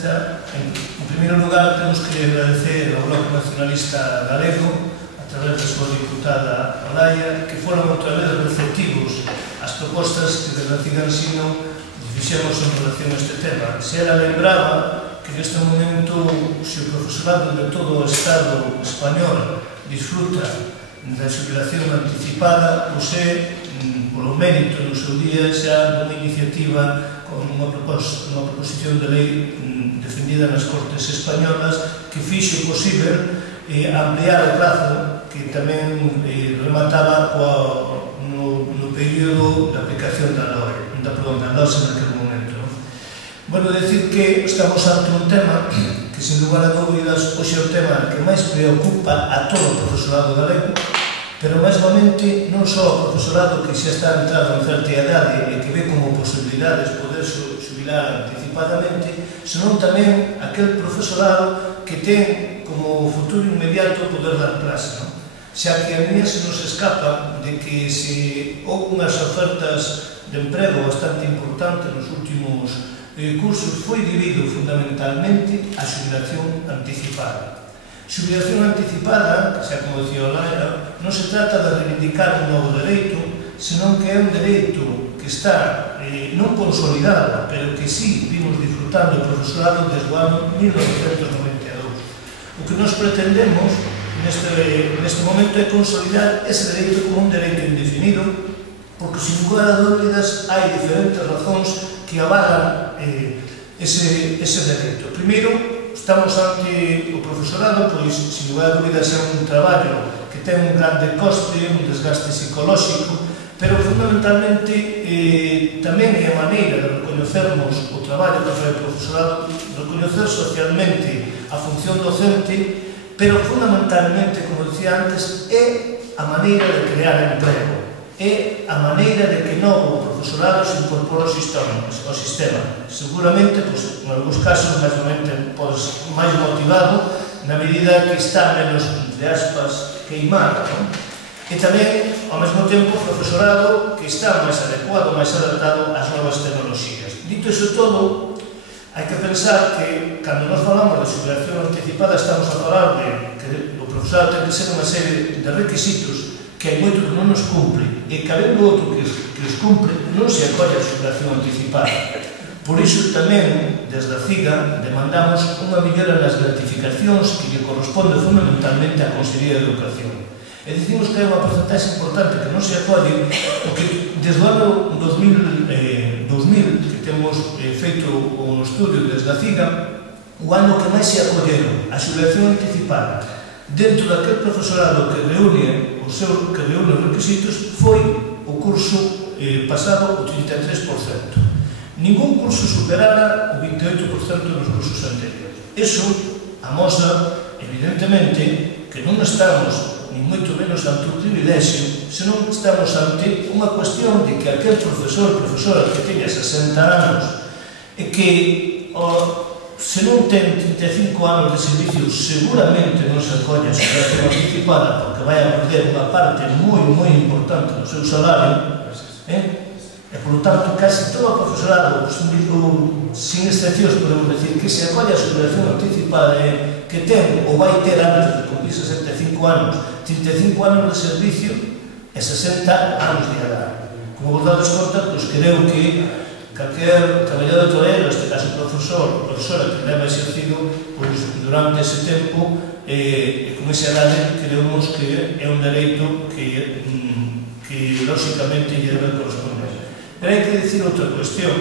presenza. En primeiro lugar, temos que agradecer ao Bloque Nacionalista Galego, a través da súa diputada Olaya, que foron outra vez receptivos ás propostas que desde a CIGA Ensino fixemos en relación a este tema. Se ela lembraba que neste momento, se o profesorado de todo o Estado español disfruta da xubilación anticipada, pois é polo mérito no seu día xa dunha iniciativa con unha proposición de lei defendida nas Cortes Españolas que fixo posible ampliar o plazo que tamén remataba no período de aplicación da LOE naquele momento. Bueno, decir que estamos ante un tema que, sin lugar a dúbidas, hoxe é o tema que máis preocupa a todo o profesorado galego, pero mesmamente non só o profesorado que xa está entrado en certa idade e que ve como posibilidades poder xubilar anticipadamente, senón tamén aquel profesorado que ten como futuro inmediato poder dar clase, non? Xa que a mí se nos escapa de que se houve unhas ofertas de emprego bastante importantes nos últimos cursos, foi debido fundamentalmente á xubilación anticipada. Xubilación anticipada, que xa como dicía Olaya, non se trata de reivindicar un novo dereito, senón que é un dereito que está non consolidado, pero que sí vimos disfrutando o profesorado desde o ano 1992. O que nos pretendemos neste momento é consolidar ese dereito como un dereito indefinido, porque, sin lugar a dúbidas, hai diferentes razóns que avalan ese dereito. Primeiro, estamos ante o profesorado, pois, sin lugar a dúbidas, é un traballo que ten un grande coste, un desgaste psicolóxico, pero, fundamentalmente, tamén é a maneira de recoñecermos o traballo que fai o profesorado, recoñecer socialmente a función docente, pero fundamentalmente, como dicía antes, é a maneira de crear emprego, é a maneira de que novo profesorado se incorpora ao sistema. Seguramente, en algúns casos, máis motivado, na medida que está menos, de aspas, queimado. E tamén, ao mesmo tempo, o profesorado que está máis adecuado, máis adaptado ás novas tecnoloxías. Dito iso todo, hai que pensar que, cando nos falamos de xubilación anticipada, estamos a falar de que o profesorado ten que ser unha serie de requisitos que hai moito que non nos cumpre, e que habendo outro que os cumpre, non se acolle a xubilación anticipada. Por iso tamén, desde a CIGA, demandamos unha mellora nas gratificacións que lle corresponde fundamentalmente á Consellería de Educación. E dicimos que hai unha porcentaxe importante que non se acolle, porque desde o ano 2000, que temos feito o estudio desde a CIGA, o ano que máis se acolleron a xubilación anticipada dentro daquele profesorado que reúne os requisitos foi o curso pasado o 33%. Ningún curso superara o 28% nos cursos anteriores. Iso amosa, evidentemente, que non estamos ni moito menos ante un privilexio, senón estamos ante unha cuestión de que aquel profesor, profesora que teña 60 anos e que se non ten 35 anos de servicio, seguramente non se acolle a xubilación anticipada porque vai a perder unha parte moi importante do seu salario, e, por tanto, casi todo o profesorado, sin excepcións, podemos decir que se acolle a xubilación anticipada que ten ou vai ter antes de cumprir 65 anos, 35 anos de servicio e 60 anos de edad. Como vos dades conta, creo que calquer traballador traballador, neste caso profesora que leva exercido durante ese tempo e con esa edade, creemos que é un dereito que lógicamente lle debe corresponder. Pero hai que dicir outra cuestión.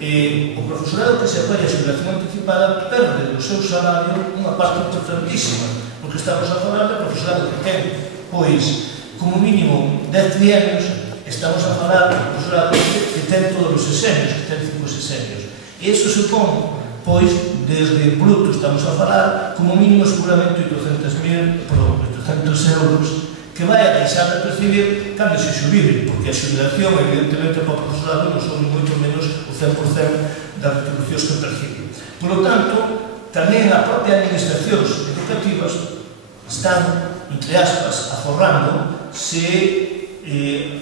O profesorado que se acolle a xubilación anticipada perde do seu salario unha parte importantísima, porque estamos a falar de profesorado que ten, pois, como mínimo 10 trienios, estamos a falar de profesorado que ten todos os sexenios, que ten 5 sexenios. E iso supón, pois, desde bruto estamos a falar, como mínimo seguramente 800 euros que vai a deixar de percibir cando se xubile, porque a xubilación, evidentemente, para o profesorado non son moito menos o 100% das retribucións que percibe. Por lo tanto, tamén a propia administracións educativas están, entre aspas, aforrando se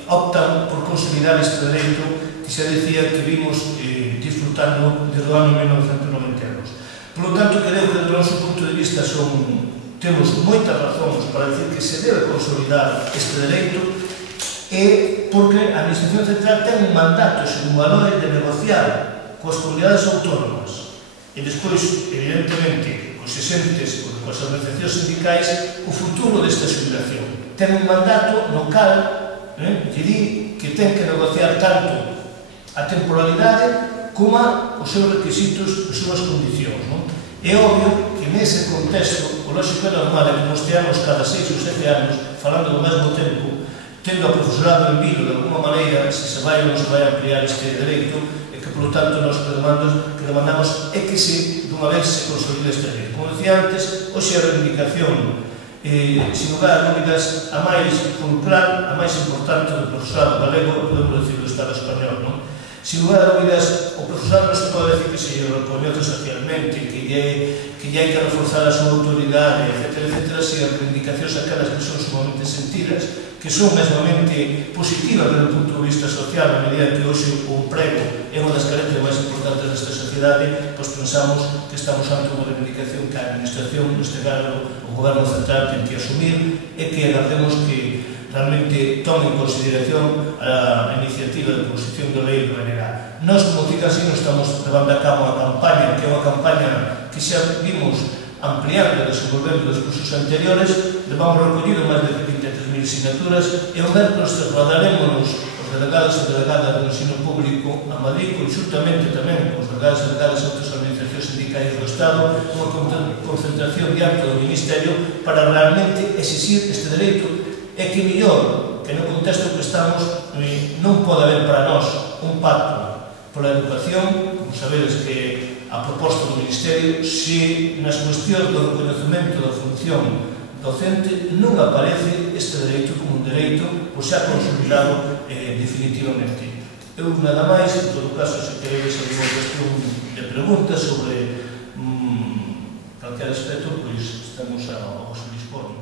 optan por consolidar este dereito que xa decía que vimos disfrutando desde o ano 1992. tanto, creo que, do noso punto de vista, temos moitas razóns para decir que se debe consolidar este dereito, e porque a Administración Central ten un mandato, segundo a lei, de negociar coas comunidades autónomas e despois, evidentemente, cos exentes, coas organizacións sindicais, o futuro desta xubilación. Ten un mandato no cal que di que ten que negociar tanto a temporalidade como os seus requisitos, as súas condicións. É obvio que nese contexto, o lógico é normal é que nos teamos cada 6 ou 7 anos falando ao mesmo tempo, tendo a profesorado en vilo de alguma maneira se se vai ou non se vai ampliar este dereito, e que, polo tanto, nós que demandamos é que dunha vez se consolide este dereito. Como decía antes, hoxe a reivindicación, sin lugar a dúbidas, a máis fulcral, a máis importante do profesorado galego, podemos decir, do Estado español, non? Sin lugar a dúbidas, o profesorado non se pode decir que se recoñece socialmente, que hai que reforzar a súa autoridade, etc., se as reivindicacións aquelas que son sumamente sentidas, que son mesmamente positivas desde o punto de vista social, a medida que hoxe o emprego é unha das carencias máis importantes desta sociedade, pois pensamos que estamos ante unha reivindicación que a Administración, neste caso o Goberno Central, ten que asumir, e que agardemos que realmente tome en consideración a iniciativa de proposición de lei do BNG. Nós, como Cicasino, estamos levando a cabo unha campaña, que é unha campaña que xa vimos ampliando e desenvolvendo dos cursos anteriores, levamos recollido máis de 23.000 sinaturas, e o mércoles trasladaremos os delegados e delegadas do ensino público a Madrid, conjuntamente tamén os delegados e delegadas de outras organizacións sindicais do Estado, unha concentración diante do Ministerio para realmente exigir este dereito, e que mellor que no contexto que estamos non pode haber para nós un pacto pola educación, como sabedes que a proposta do Ministerio, se nas cuestións do reconhecemento da función docente non aparece este dereito como un dereito pois xa consolidado definitivamente. Eu nada máis, en todo caso, se queredes alguma cuestión de preguntas sobre calquer aspecto, pois estamos ao vosso dispor.